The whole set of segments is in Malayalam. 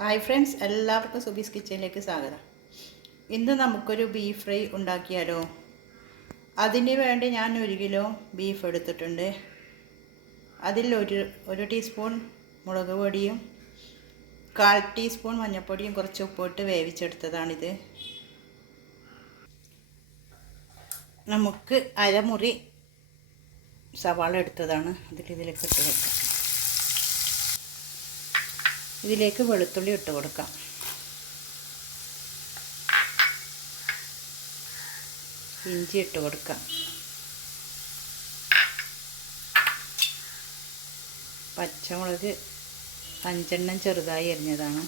ഹായ് ഫ്രണ്ട്സ്, എല്ലാവർക്കും സുബീസ് കിച്ചണിലേക്ക് സ്വാഗതം. ഇന്ന് നമുക്കൊരു ബീഫ് ഫ്രൈ ഉണ്ടാക്കിയാലോ? അതിന് വേണ്ടി ഞാൻ 1 കിലോ ബീഫ് എടുത്തിട്ടുണ്ട്. അതിൽ ഒരു ടീസ്പൂൺ മുളക് പൊടിയും 1/4 ടീസ്പൂൺ മഞ്ഞൾപ്പൊടിയും കുറച്ച് ഉപ്പിട്ട് വേവിച്ചെടുത്തതാണിത്. നമുക്ക് അരമുറി സവാള എടുത്തതാണ്. ഇതിലേക്ക് ഇട്ട് കൊടുക്കാം. ഇതിലേക്ക് വെളുത്തുള്ളി ഇട്ട് കൊടുക്കാം. ഇഞ്ചി ഇട്ട് കൊടുക്കാം. പച്ചമുളക് 5 എണ്ണം ചെറുതായി അരിഞ്ഞതാണ്.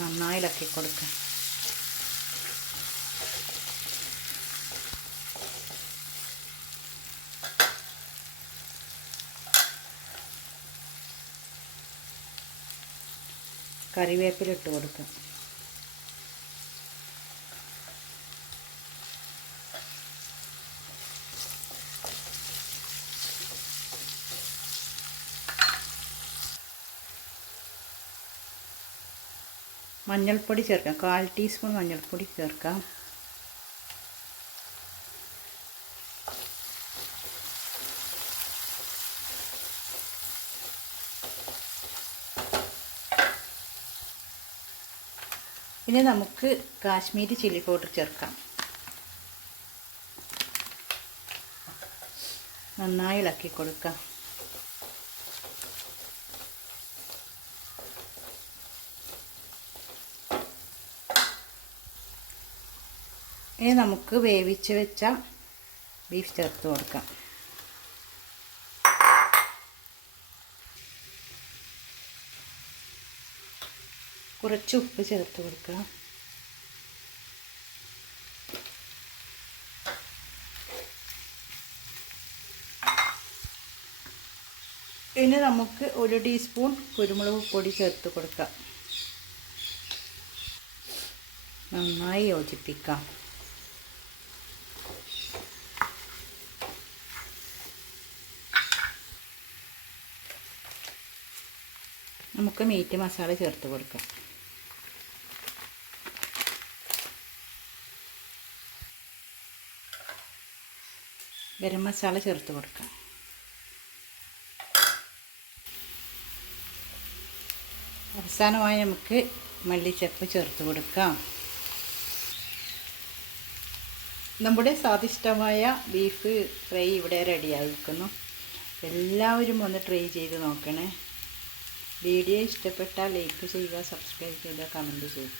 നന്നായി ഇളക്കി കൊടുക്കാം. കറിവേപ്പില ഇട്ട് കൊടുക്കാം. മഞ്ഞൾപ്പൊടി ചേർക്കാം. 1/4 ടീസ്പൂൺ മഞ്ഞൾപ്പൊടി ചേർക്കാം. ഇനി നമുക്ക് കാശ്മീരി ചില്ലി പൗഡർ ചേർക്കാം. നന്നായി ഇളക്കി കൊടുക്കാം. ഇനി നമുക്ക് വേവിച്ച് വെച്ച ബീഫ് ചേർത്ത് കൊടുക്കാം. കുറച്ച് ഉപ്പ് ചേർത്ത് കൊടുക്കുക. ഇനി നമുക്ക് 1 ടീസ്പൂൺ കുരുമുളക് പൊടി ചേർത്ത് കൊടുക്കാം. നന്നായി യോജിപ്പിക്കാം. നമുക്ക് മീറ്റ് മസാല ചേർത്ത് കൊടുക്കാം. ഗരം മസാല ചേർത്ത് കൊടുക്കാം. അവസാനമായി നമുക്ക് മല്ലിച്ചപ്പ് ചേർത്ത് കൊടുക്കാം. നമ്മുടെ സ്വാദിഷ്ടമായ ബീഫ് ഫ്രൈ ഇവിടെ റെഡിയായിരിക്കുന്നു. എല്ലാവരും ഒന്ന് ട്രൈ ചെയ്ത് നോക്കണേ. വീഡിയോ ഇഷ്ടപ്പെട്ടാൽ ലൈക്ക് ചെയ്യുക, സബ്സ്ക്രൈബ് ചെയ്യുക, കമൻറ്റ് ചെയ്യുക.